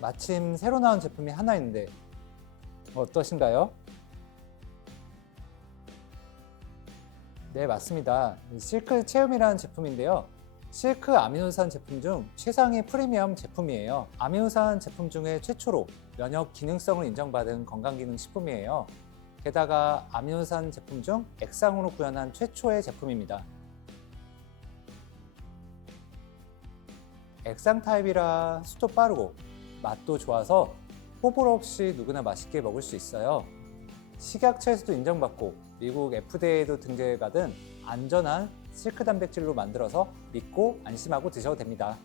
마침 새로 나온 제품이 하나 있는데 어떠신가요? 네, 맞습니다. 이 실크 체험이라는 제품인데요. 실크 아미노산 제품 중 최상위 프리미엄 제품이에요. 아미노산 제품 중에 최초로 면역 기능성을 인정받은 건강기능 식품이에요. 게다가 아미노산 제품 중 액상으로 구현한 최초의 제품입니다. 액상 타입이라 수도 빠르고 맛도 좋아서 호불호 없이 누구나 맛있게 먹을 수 있어요. 식약처에서도 인정받고 미국 FDA에도 등재받은 안전한 실크 단백질로 만들어서 믿고 안심하고 드셔도 됩니다.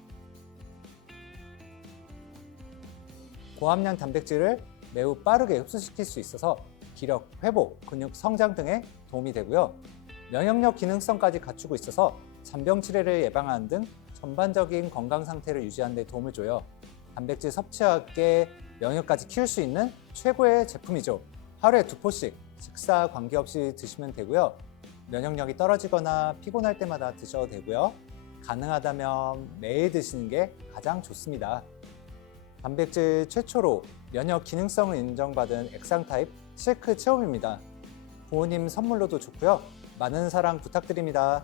고함량 단백질을 매우 빠르게 흡수시킬 수 있어서 기력 회복, 근육 성장 등에 도움이 되고요. 면역력 기능성까지 갖추고 있어서 잔병 치레를 예방하는 등 전반적인 건강 상태를 유지하는 데 도움을 줘요. 단백질 섭취와 함께 면역까지 키울 수 있는 최고의 제품이죠. 하루에 두 포씩 식사 관계없이 드시면 되고요. 면역력이 떨어지거나 피곤할 때마다 드셔도 되고요. 가능하다면 매일 드시는 게 가장 좋습니다. 단백질 최초로 면역 기능성을 인정받은 액상 타입 실크 체험입니다. 부모님 선물로도 좋고요. 많은 사랑 부탁드립니다.